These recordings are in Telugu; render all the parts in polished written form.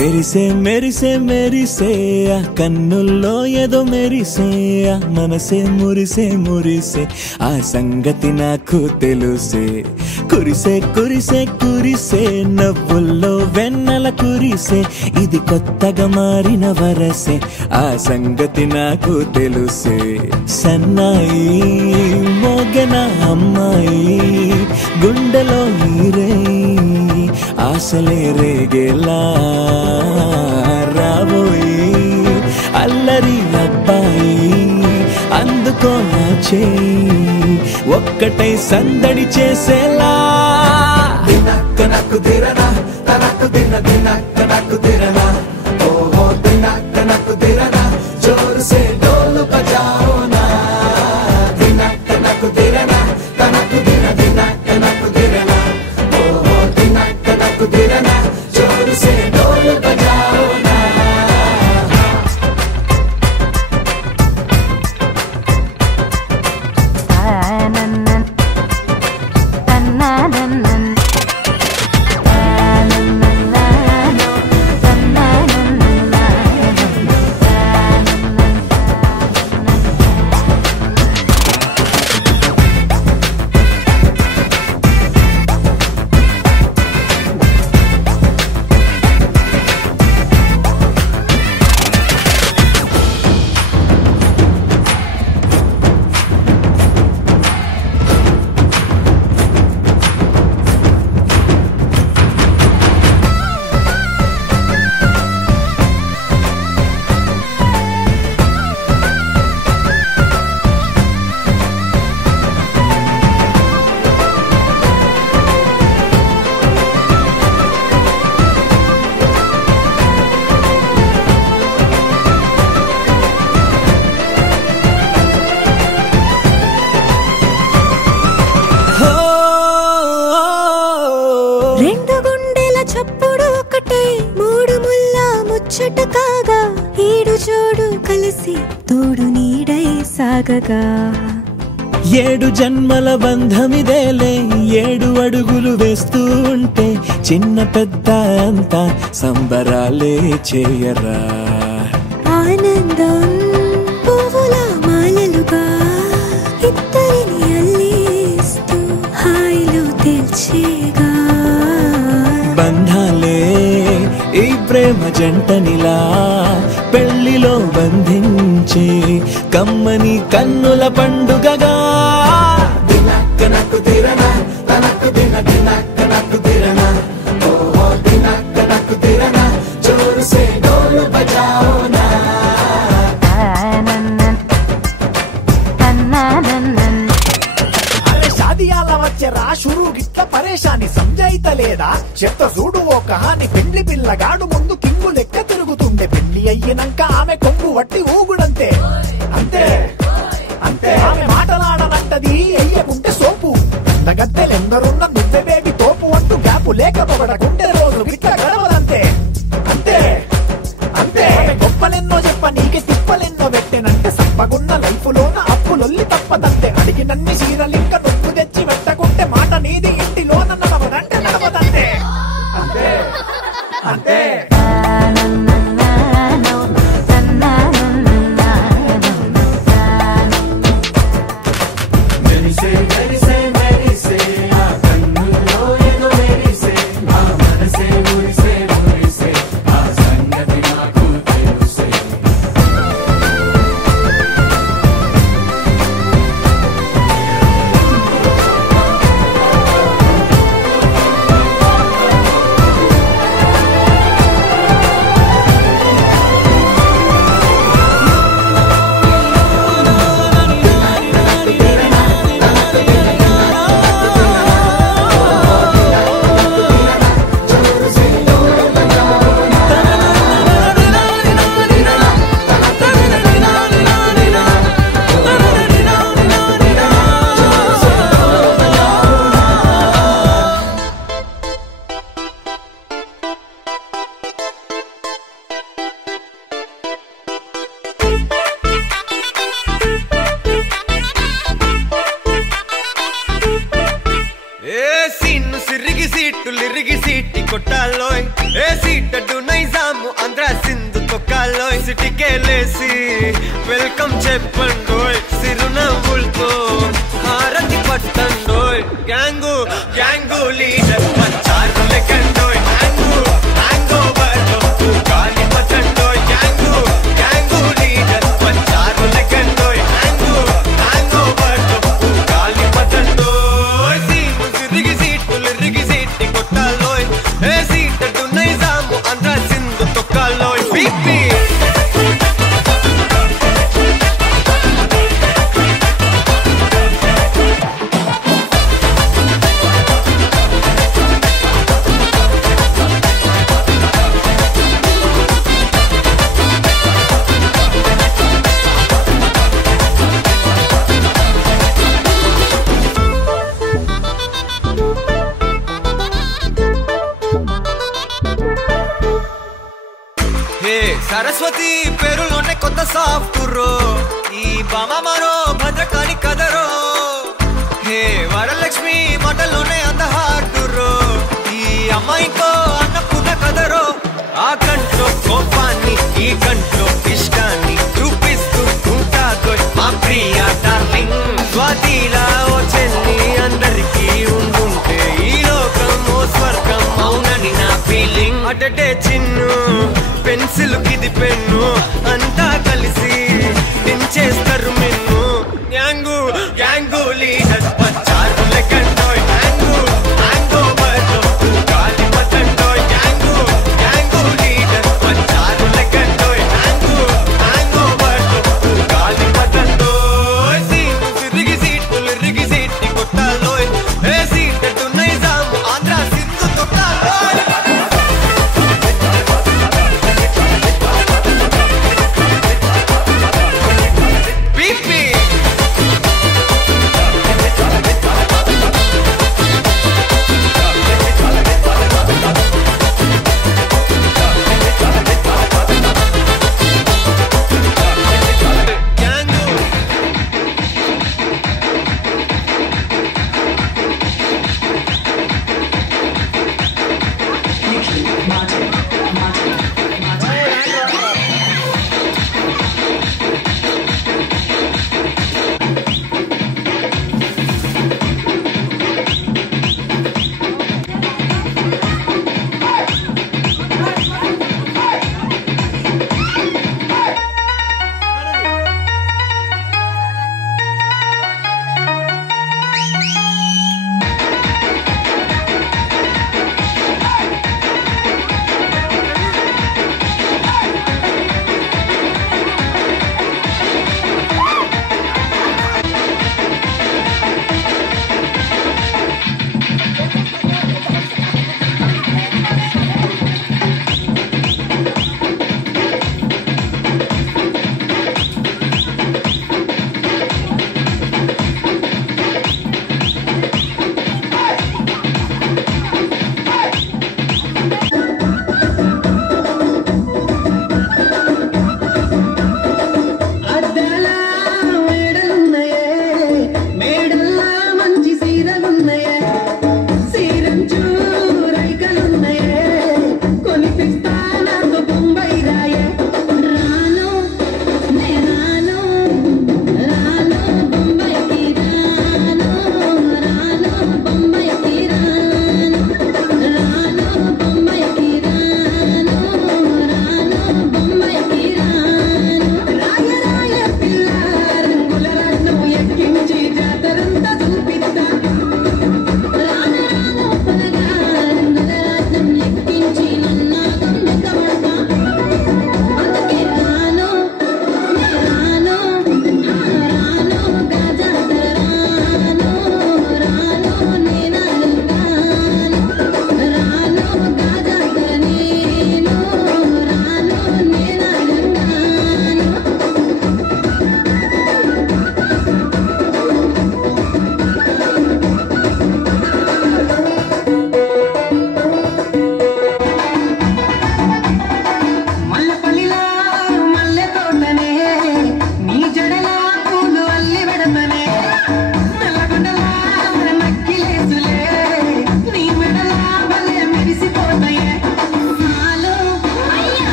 మెరిసే మెరిసే మెరిసే ఆ కన్నుల్లో ఏదో మెరిసే ఆ మనసే మురిసే మురిసే ఆ సంగతి నాకు తెలుసే కురిసే కురిసే కురిసే నవ్వుల్లో వెన్నెల కురిసే ఇది కొత్తగా మారిన వరసే ఆ సంగతి నాకు తెలుసే సన్నాయి మోగన అమ్మాయి గుండెలో ఈరే ఆశలే రేగేలా రాబోయి అల్లరి అబ్బాయి అందుకో నా చేయి ఒక్కటై సందడి చేసేలా దినక్క నాకు దిరనా తనకు దిన దినక్క నాకు దిరనా ఓహో దినక్క నాకు దిరనా జోరు సే డోలు బజాओ నా దినక్క నాకు దిరనా తనకు దిన దినక్క నాకు దిరనా ఓహో దినక్క నాకు దిరనా జోరు సే డోలు బజాओ నా కాగా ఏడు జోడు కలిసి తోడు నీడై సాగగా ఏడు జన్మల బంధమిదేలే ఏడు అడుగులు వేస్తూ ఉంటే చిన్న పెద్ద అంతా సంబరాలే చేయరా ఆనందం పువ్వుల మాలలుగా ఇద్దరిని అల్లేస్తూ హాయిలో తెల్చేగా బంధాలే ఈ ప్రేమ జంటనిలా పెళ్లిలో బంధించి కమ్మని కన్నుల పండుగగా దినక్క నాకు దిరనా తనకు దిన దినక్క నాకు దిరనా ఓహో దినక్క నాకు దిరనా జోరు సే డోలు బజాओ నా అరే షాదియాల వచ్చేరా షురూ గిట్ల పరేషాని సంజాయితలేదా చెత్త చూడు ఓ కహాని పెండ్లి పిల్లగాడు ముందు కింగు లెక్క తిరుగుతుండే పెళ్లి అయ్యినాక ఆమె కొంగు వట్టి ఊగుడంతే అంతే అంతే ఆమె మాటలాడనంటది అయ్యకుంటే సోపు గద్దెలెందరున్న నువ్వే బేబీ తోపు అంటూ గ్యాపు లేకపోవడకుంటే రోజు గిట్ల గడవదంతే అంతే అంతే గొప్పలెన్నో చెప్ప నీకే తిప్పలెన్నో పెట్టెనంటే సప్పగున్న లైఫ్ లోన అప్పులొల్లి తప్పదంతే అడిగినన్ని చీరలింక నొప్పు తెచ్చి పెట్టకుంటే మాట నీది ఇంటిలోన నడవదంటే నడవదంతే అంతే అంతే సిరిగి సీట్లు ఇరిగి సీటి కొట్టాలోయ్ ఏ సీటడు నైజాము ఆంధ్ర సింధు తొక్కాలోయ్ సిటికేలేసి వెల్కమ్ చెప్పండోయ్ సిరునవ్వులతో హారతి పట్టండోయ్ గ్యాంగు గ్యాంగు లీడర్ పంచారు లెక్కండోయ్ హ్యాంగు హ్యాంగ్ ఓవర్ గాలి పట్టండోయ్ గ్యాంగు గ్యాంగు లీడర్ పంచారు లెక్కండోయ్ హ్యాంగు హ్యాంగ్ ఓవర్ గాలి పట్టండోయ్ సీము సిరిగి సీట్లు ఇరిగి సీటి కొట్టాలోయ్ ఏ సీటడు నైజాము ఆంధ్ర సింధు తొక్కాలోయ్ బీపీ సరస్వతి పేరులోనే కొత్త సాఫ్ట్రో ఈ బామ మరో భద్రకాళి కదరో హే వరలక్ష్మి మాటలోనే అంత హార్డురో ఈ అమ్మాయికో అన్నపూర్ణ కదరో ఆ కంట్లో కోపాన్ని ఈ కంట్లో ఇష్టాన్ని చూపిస్తూ ఉంటాదో మా ప్రియ డార్లింగ్ స్వాతిలా ఓ చెల్లి అందరికీ ఉండుంటే ఈ లోకం ఓ స్వర్గం అవునని నా ఫీలింగ్ అటటే చిన్ను పెన్సిల్ కిది పెన్ను అంతా కలిసి దించేస్తారు మిన్ను గ్యాంగు గ్యాంగు లీడర్ పంచారు లెక్కండోయ్ హ్యాంగు హ్యాంగ్ ఓవర్ గాలి పట్టండోయ్ గ్యాంగు గ్యాంగు లీడర్ పంచారు లెక్కండోయ్ హ్యాంగు హ్యాంగ్ ఓవర్ గాలి పట్టండోయ్ సీము సిరిగి సీట్లు ఇరిగి సీటి కొట్టాలోయ్ ఏ సీటడు నైజాము ఆంధ్ర సింధు తొక్కాలోయ్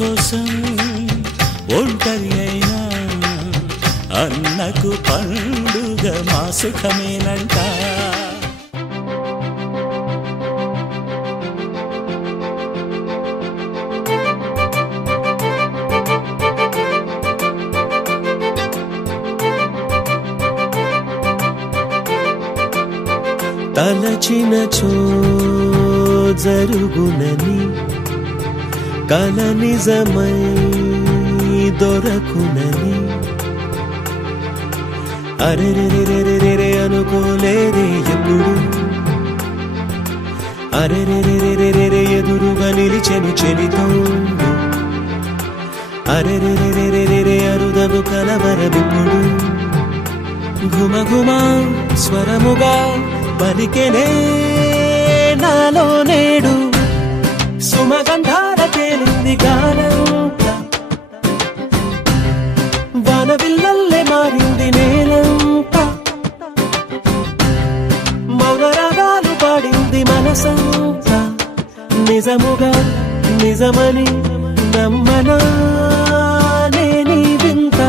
కోసం ఒంటరి అయినా అన్నకు పండుగ మా సుఖమేనంట. తలచినచో జరుగునని కల నిజమై దొరకునని అరెరెరెరెరెరె అనుకోలేదే ఎప్పుడు అరెరెరెరెరెరె ఎదురుగా నిలిచెను చెలితోడు అరెరెరెరెరెరె అరుదను కలవరమిప్పుడు ఘుమఘుమ స్వరముగా పలికెనే నాలో నేడు సుమగంధాల తేలింది గానంత వానవిల్లల్లే మారింది నేలంత మౌన రాగాలు పాడింది మనసంత నిజముగా నిజమని నమ్మనా నేనీ వింత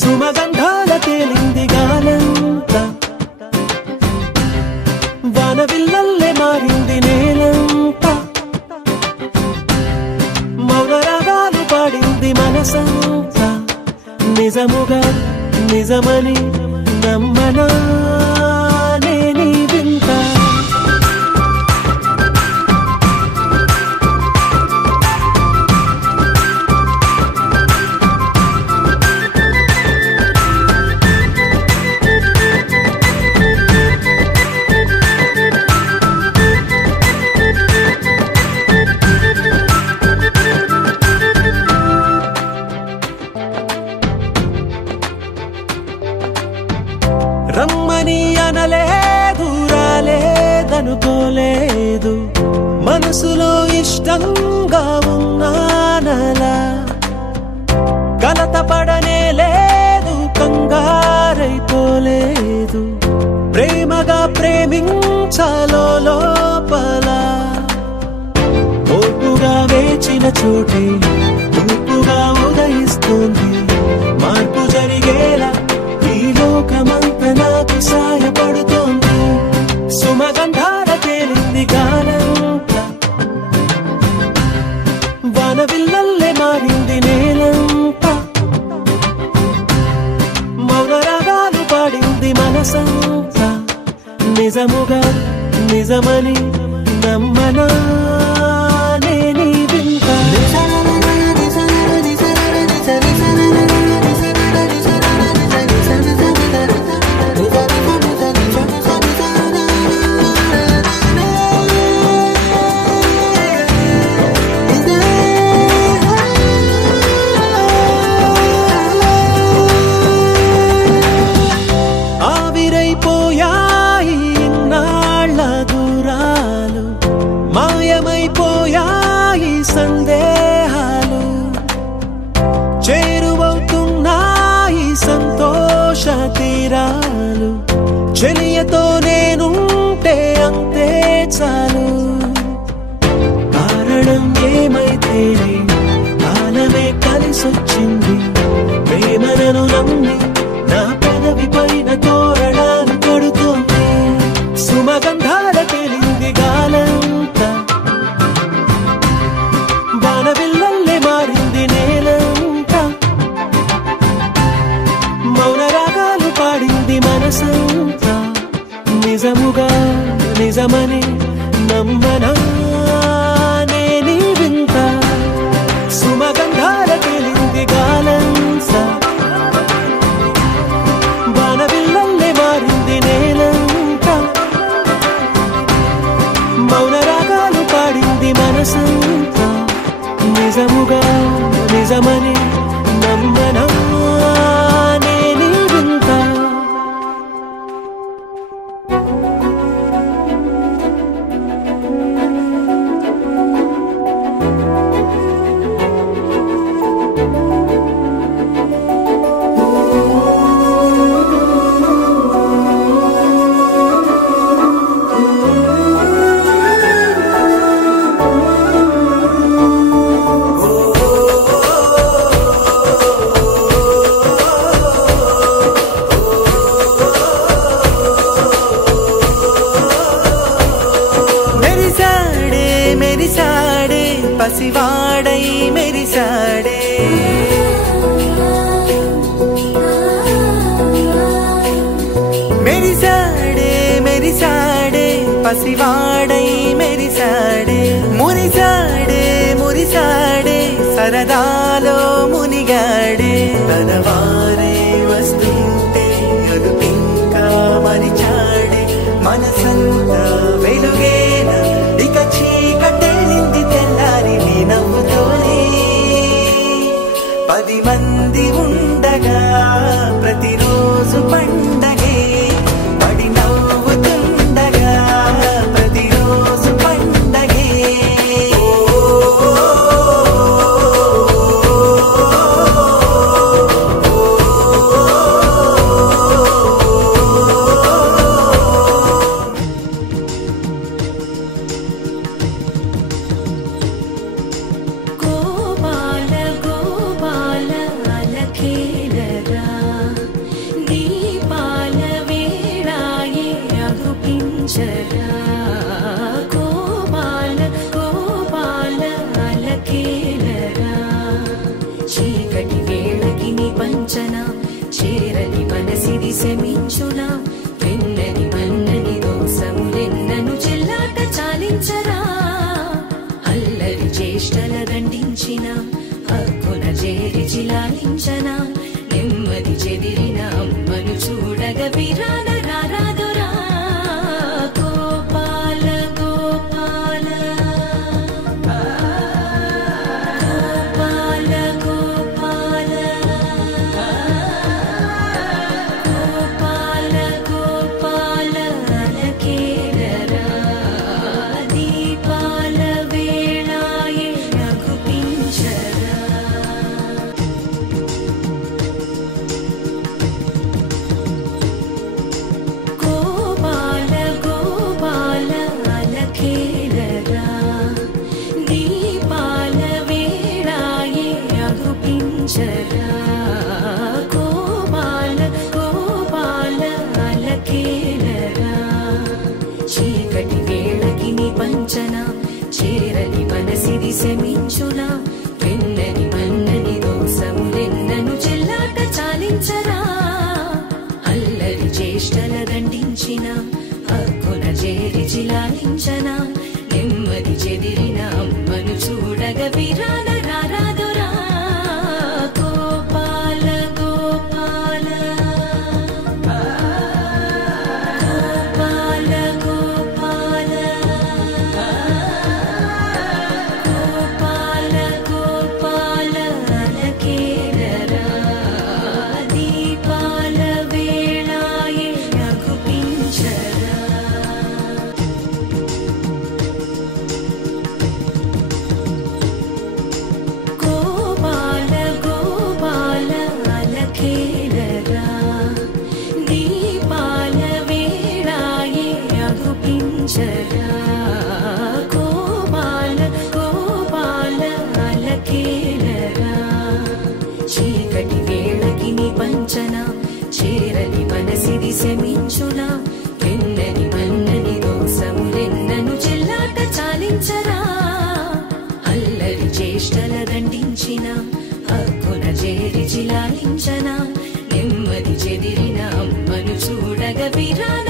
సుమగంధాల తేలింది గానంత వానవిల్లల్లే మారింది నేలంత మౌన రాగాలు పాడింది మనసంత నిజముగా నిజమని నమ్మనా నేనీ వింత రమ్మని అనలేదు రాలేదనుకోలేదు మనసులో ఇష్టంగా ఉన్నానలా కలత పడనే లేదు కంగారైపోలేదు ప్రేమగా ప్రేమించాలో లోపల ఓపుగా వేచిన చోటే తూపుగా ఉదయిస్తుంది మార్పు జరిగేలా ఈ లోకమంత నాకు సాయపడుతోంది సుమగంధాల తేలింది గానంత వానవిల్లల్లే మారింది నేలంత మౌన రాగాలు పాడింది మనసంత నిజముగా నిజమని నమ్మనా నేనీ వింత ఆవిరైపోయాయి ఇన్నాళ్ళ దూరాలు మాయమైపోయాయి సందేహాలు చేరువవుతున్నాయి సంతోష తీరాలు చెలియతో నేనుంటే అంతే చాలు కారణం ఏమైతేనే కాలమే కలిసొచ్చింది ప్రేమను నమ్మి నా పెదవి పైన తోరణాలు కొడుతోంది సుమగంధాల తేలింది గాలంత వానవిల్లల్లే మారింది నేలంత మౌన రాగాలు పాడింది మనసంత నిజముగా నిజమని నమ్మనా నేనీ వింత సుమగంధాల తేలింది గాలంత వానవిల్లల్లే మారింది నేలంత మౌన రాగాలు పాడింది మనసంత నిజముగా నిజమని నమ్మనా నేనీ వింత పసివాడై మెరిసాడే మెరిసాడే మెరిసాడే పసివాడై మెరిసాడే మురిసాడే మురిసాడే సరదాలో మునిగాడే తనవారే వస్తుంటే అదుపింకా మరిచాడే మనసంతా వెలుగేన ఇక చీకటెళ్ళింది తెల్లారి నీ నవ్వుతోనే 10 మంది ఉండగా ప్రతిరోజు పండగే పడి నవ్వుతుండగా ప్రతిరోజు పండగే చీకటి వేళకి నీ పంచనా చేరని మనసిది శమించునా వెన్నని మన్నని దోసములెన్నను చెల్లాట చాలించరా అల్లరి చేష్టల దండించిన హక్కున చేరి చిలాలించనా నెమ్మది చెదిరిన అమ్మను చూడగ విరాన రారాదురా గోపాల గోపాల చీకటి వేళకి నీ పంచనా చేరని మనసిది శమించునా వెన్నని మన్నని దోసములెన్నను చెల్లాట చాలించరా అల్లరి చేష్టల దండించిన హక్కున చేరి చిలాలించనా నెమ్మది చెదిరిన అమ్మను చూడగ విరాన రారాదురా గోపాల గోపాల చీకటి వేళకి నీ పంచనా చేరని మనసిది శమించునా వెన్నని మన్నని దోసములెన్నను చెల్లాట చాలించరా అల్లరి చేష్టల దండించిన హక్కున చేరి చిలాలించనా నెమ్మది చెదిరిన అమ్మను చూడగ విరాన